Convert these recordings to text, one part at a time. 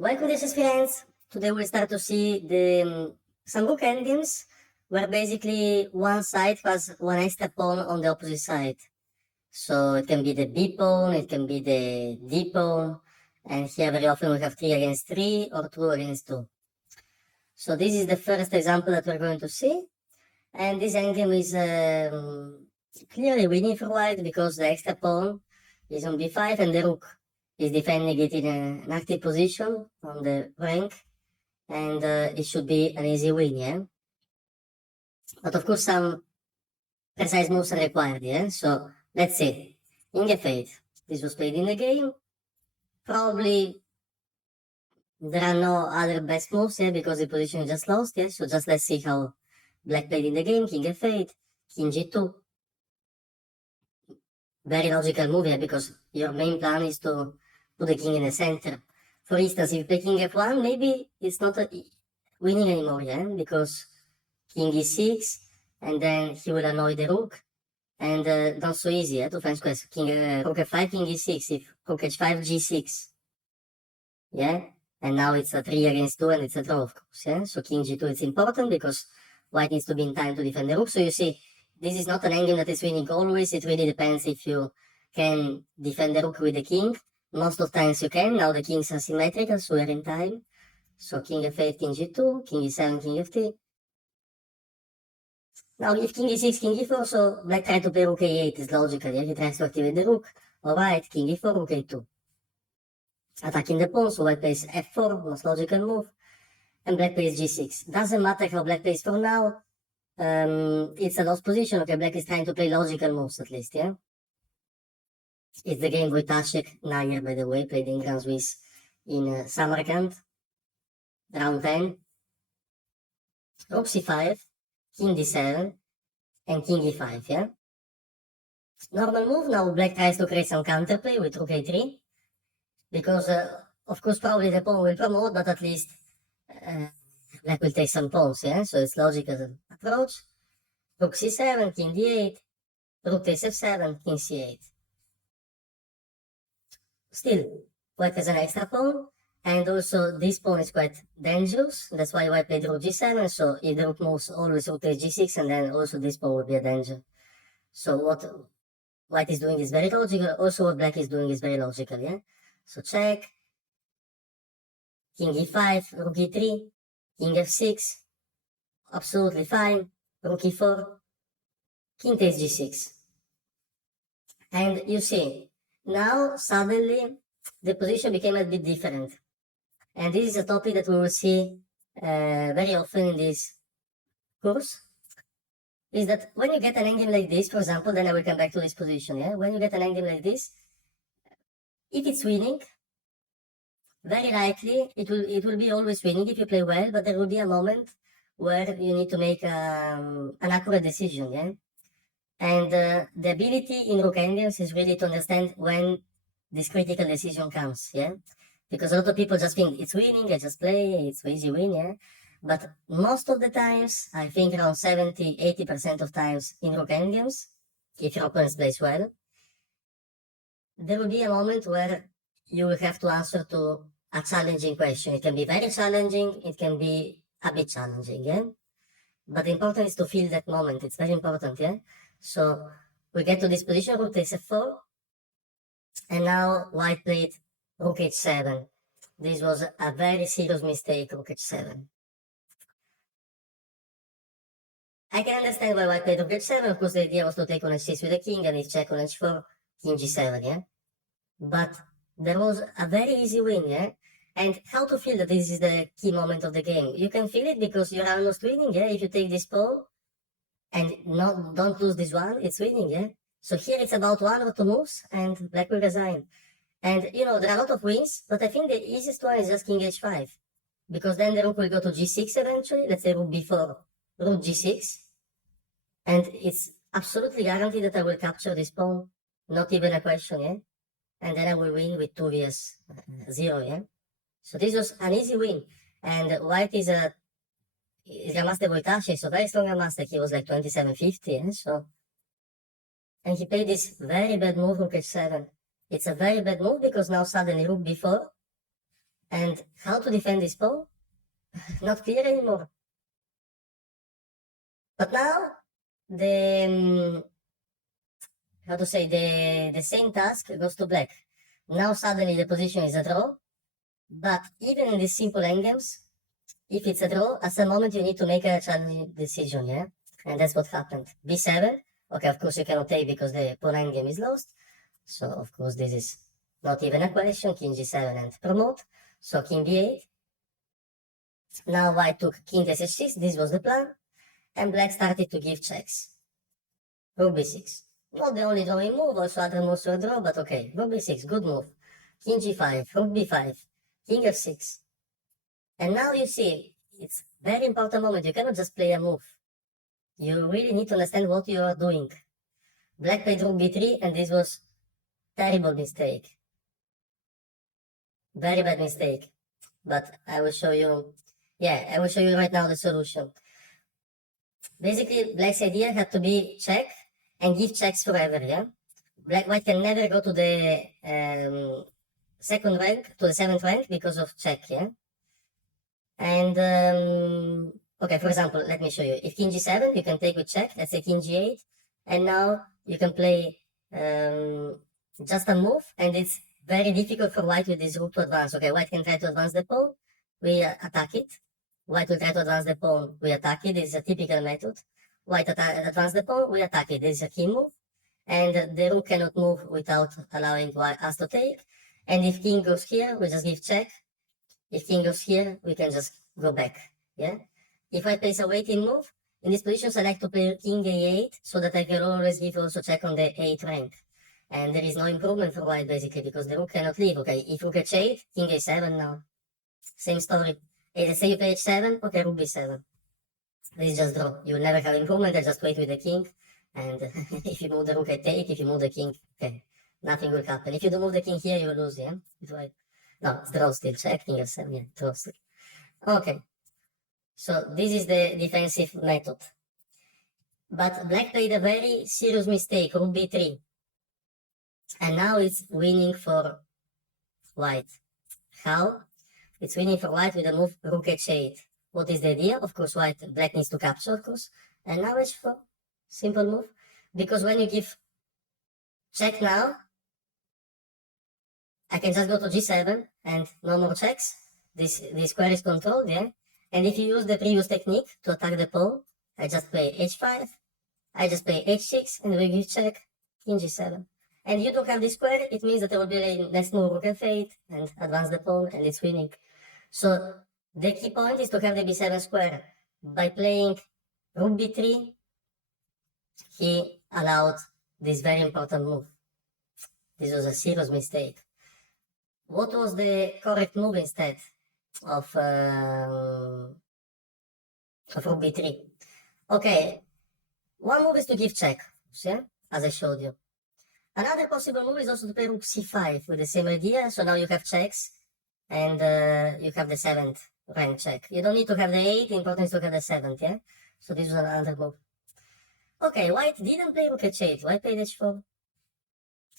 Welcome to friends. Today we'll start to see some Rook endgames where basically one side has one extra pawn on the opposite side. So it can be the B pawn, it can be the D pawn, and here very often we have 3 against 3 or 2 against 2. So this is the first example that we're going to see, and this endgame is clearly winning for white because the extra pawn is on B5 and the rook is defending it in an active position on the rank, and it should be an easy win, yeah? But of course some precise moves are required, yeah? So let's see. In F8, this was played in the game. Probably there are no other best moves here because the position is just lost, yeah? So just let's see how black played in the game. King F8, King G2. Very logical move here because your main plan is to put the king in the center. For instance, if you play king f1, maybe it's not winning anymore, yeah? Because king e6, and then he will annoy the rook, and not so easy, yeah, to find squares. Rook f5, king e6, if rook h5, g6, yeah? And now it's a 3 against 2, and it's a draw, of course, yeah? So king g2 is important because white needs to be in time to defend the rook. So you see, this is not an endgame that is winning always. It really depends if you can defend the rook with the king. Most of times you can. Now the kings are symmetrical, so we're in time. So king f8, king g2, king e7, king f3. Now if king e6, king e4, so black tries to play rook a8 is logical. Yeah? He tries to activate the rook. Alright, king e4, rook a2. Attacking the pawn, so white plays f4, most logical move. And black plays g6. Doesn't matter how black plays for now. It's a lost position. Okay, black is trying to play logical moves at least, yeah? It's the game with Tashik Nair, by the way, played in Grand Swiss in Samarkand, round 10. Rook c5, king d7, and king e5, yeah? Normal move, now black tries to create some counterplay with rook a3, because, of course, probably the pawn will promote, but at least black will take some pawns, yeah? So it's logical approach. Rook c7, king d8, rook takes f7, king c8. Still, white has an extra pawn, and also this pawn is quite dangerous. That's why white played rook g7, so if the rook moves, always rook takes g6, and then also this pawn would be a danger. So what white is doing is very logical. Also what black is doing is very logical, yeah? So check, king e5, rook e3, king f6, absolutely fine, rook e4, king takes g6. And you see, now suddenly the position became a bit different. And this is a topic that we will see very often in this course, is that when you get an endgame like this, for example, then I will come back to this position, yeah? When you get an endgame like this, if it's winning, very likely it will be always winning if you play well, but there will be a moment where you need to make an accurate decision, yeah? And the ability in Rook endgames is really to understand when this critical decision comes, yeah? Because a lot of people just think it's winning, I just play, it's easy win, yeah? But most of the times, I think around 70-80% of times in Rook endgames, if your opponent plays well, there will be a moment where you will have to answer to a challenging question. It can be very challenging, it can be a bit challenging, yeah? But the important is to feel that moment. It's very important, yeah? So we get to this position, rook takes f4, and now white played rook h7. This was a very serious mistake, rook h7. I can understand why white played rook h7. Of course, the idea was to take on h6 with the king, and if check on h4, king g7, yeah? But there was a very easy win, yeah? And how to feel that this is the key moment of the game? You can feel it because you're almost winning, yeah? If you take this pawn, and don't lose this one, it's winning, yeah? So here it's about 1 or 2 moves, and black will resign. And, you know, there are a lot of wins, but I think the easiest one is just king h5. Because then the rook will go to g6 eventually, let's say rook b4, rook g6. And it's absolutely guaranteed that I will capture this pawn, not even a question, yeah? And then I will win with 2 vs 0, yeah? So this was an easy win. And white is a Grandmaster Wojtaszek, so very strong Grandmaster. He was like 2750, yeah? So, and he played this very bad move, rook h7. It's a very bad move because now suddenly rook b4 And how to defend this pawn? Not clear anymore. But now, the, how to say, the same task goes to black. Now suddenly the position is a draw, but even in these simple endgames, if it's a draw, at some moment you need to make a challenging decision, yeah? And that's what happened. b7, okay, of course you cannot take because the pawn endgame is lost, so of course this is not even a question, king g7 and promote, so king b8. Now white took king takes h6, this was the plan, and black started to give checks. Rook b6. Not the only drawing move, also other moves were draw, but okay. Rook b6, good move. King g5, rook b5, king f6. And now you see, it's very important moment. You cannot just play a move. You really need to understand what you are doing. Black played rook b3, and this was terrible mistake. Very bad mistake. But I will show you, yeah, I will show you right now the solution. Basically, black's idea had to be check and give checks forever, yeah? White can never go to the second rank, to the 7th rank because of check, yeah? And, okay, for example, let me show you. If king g7, you can take with check, let's say king g8, and now you can play just a move, and it's very difficult for white with this rook to advance. Okay, white can try to advance the pawn, we attack it. White will try to advance the pawn, we attack it. This is a typical method. White advance the pawn, we attack it. This is a key move. And the rook cannot move without allowing us to take. And if king goes here, we just give check. If king goes here, we can just go back. Yeah. If I place a waiting move, in this position, I like to play king a8 so that I can always give also check on the 8th rank. And there is no improvement for white basically because the rook cannot leave. Okay, if rook h8, king a7 now. Same story. Let's say you play h7, okay, rook b7. This is just draw. You will never have improvement. I just wait with the king. And if you move the rook, I take. If you move the king, okay, nothing will happen. If you don't move the king here, you will lose, yeah? It's right. No, it's draw still. Check, king f7, yeah, draw still. Okay. So this is the defensive method. But black played a very serious mistake, rook b3. And now it's winning for white. How? It's winning for white with the move rook h8. What is the idea? Of course, black needs to capture, of course. And now h4. Simple move. Because when you give check now, I can just go to g7 and no more checks. This square is controlled, yeah? And if you use the previous technique to attack the pawn, I just play h5, I just play h6, and we give check, king g7. And you don't have this square, it means that there will be a next move rook f8 and advance the pawn, and it's winning. So the key point is to have the b7 square. By playing rook b3, he allowed this very important move. This was a serious mistake. What was the correct move instead of rook b3? Okay, one move is to give check, yeah, as I showed you. Another possible move is also to play rook c5 with the same idea. So now you have checks, and you have the 7th rank check. You don't need to have the 8th, important is to have the 7th, yeah? So this was another move. Okay, white didn't play rook h8, white played h4.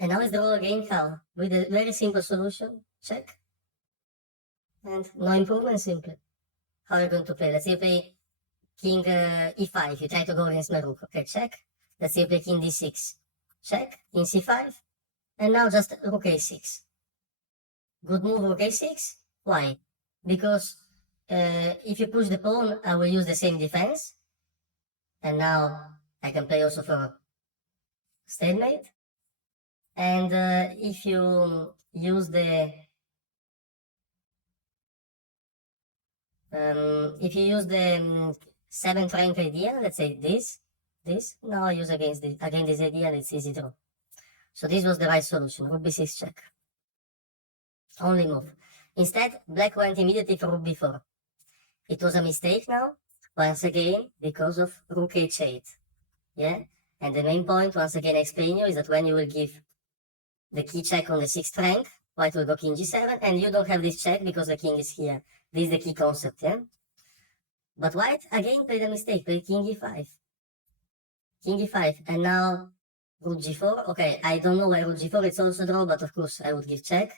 And now it's draw again, how? With a very simple solution, check. And no improvement, simply. How are you going to play? Let's say you play king e5, you try to go against my rook, okay, check. Let's say you play king d6, check, king c5, and now just rook a6. Good move, rook a6. Why? Because if you push the pawn, I will use the same defense. And now I can play also for stalemate. And if you use the seventh rank idea, let's say this, now I use again this idea, and it's easy draw. So this was the right solution, rook b6 check. Only move. Instead, black went immediately for rook b4. It was a mistake now, once again, because of rook h8. Yeah? And the main point, once again, I explain you, is that when you will give the key check on the 6th rank, white will go king g7, and you don't have this check because the king is here. This is the key concept, yeah? But white, again, played a mistake, played king e5. King e5, and now rook g4. Okay, I don't know why rook g4, it's also draw, but of course I would give check.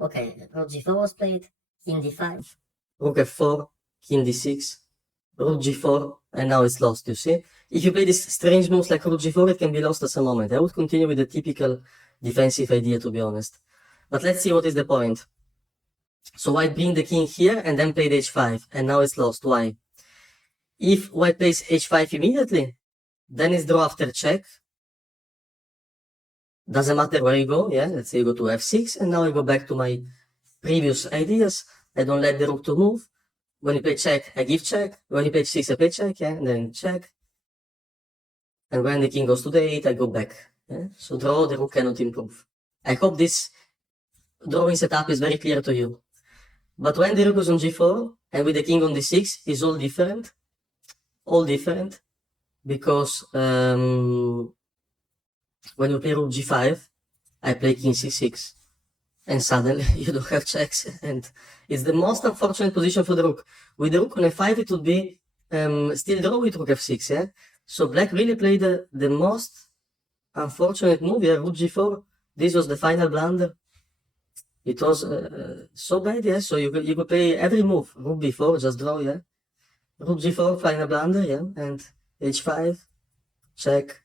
Okay, rook g4 was played. king d5, rook f4, king d6, rook g4, and now it's lost, you see? If you play these strange moves like rook g4, it can be lost at some moment. I would continue with the typical defensive idea, to be honest. But let's see what is the point. So white bring the king here and then played h5, and now it's lost. Why? If white plays h5 immediately, then it's draw after check. Doesn't matter where you go, yeah? Let's say you go to f6, and now I go back to my previous ideas. I don't let the rook to move. When you play check, I give check. When you play h6, I play check, yeah? And then check. And when the king goes to the 8, I go back. Yeah? So draw, the rook cannot improve. I hope this drawing setup is very clear to you. But when the rook goes on g4, and with the king on d6, it's all different. All different. Because when you play rook g5, I play king c6. And suddenly you don't have checks. And it's the most unfortunate position for the rook. With the rook on f5, it would be still draw with rook f6, yeah? So black really played the most unfortunate move here, rook g4. This was the final blunder. It was so bad, yeah? So you could play every move. Rook b4, just draw, yeah? Rook g4, final blunder, yeah? And h5, check.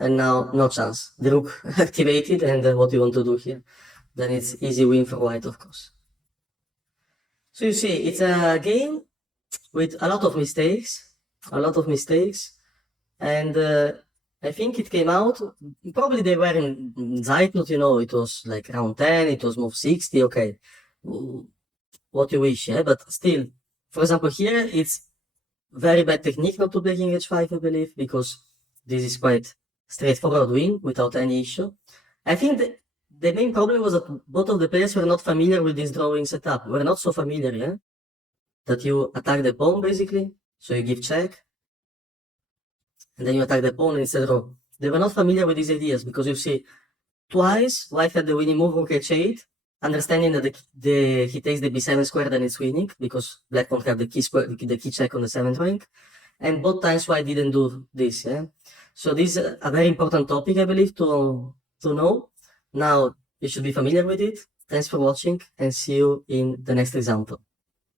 And now, no chance. The rook activated, and what you want to do here? Then it's easy win for white, of course. So you see, it's a game with a lot of mistakes, and I think it came out, probably they were in Zeitnot, you know, it was like round 10, it was move 60, okay, what you wish, yeah, but still, for example, here, it's very bad technique not to play king h5, I believe, because this is quite straightforward win without any issue. I think the main problem was that both of the players were not familiar with this drawing setup. We're not so familiar, yeah? That you attack the pawn, basically. So you give check. And then you attack the pawn instead of... They were not familiar with these ideas, because you see, twice, white had the winning move, rook h8, understanding that he takes the b7 square, then it's winning, because black won't have the key square, the key check on the 7th rank. And both times white didn't do this, yeah? So this is a very important topic, I believe, to know. Now, you should be familiar with it. Thanks for watching, and see you in the next example.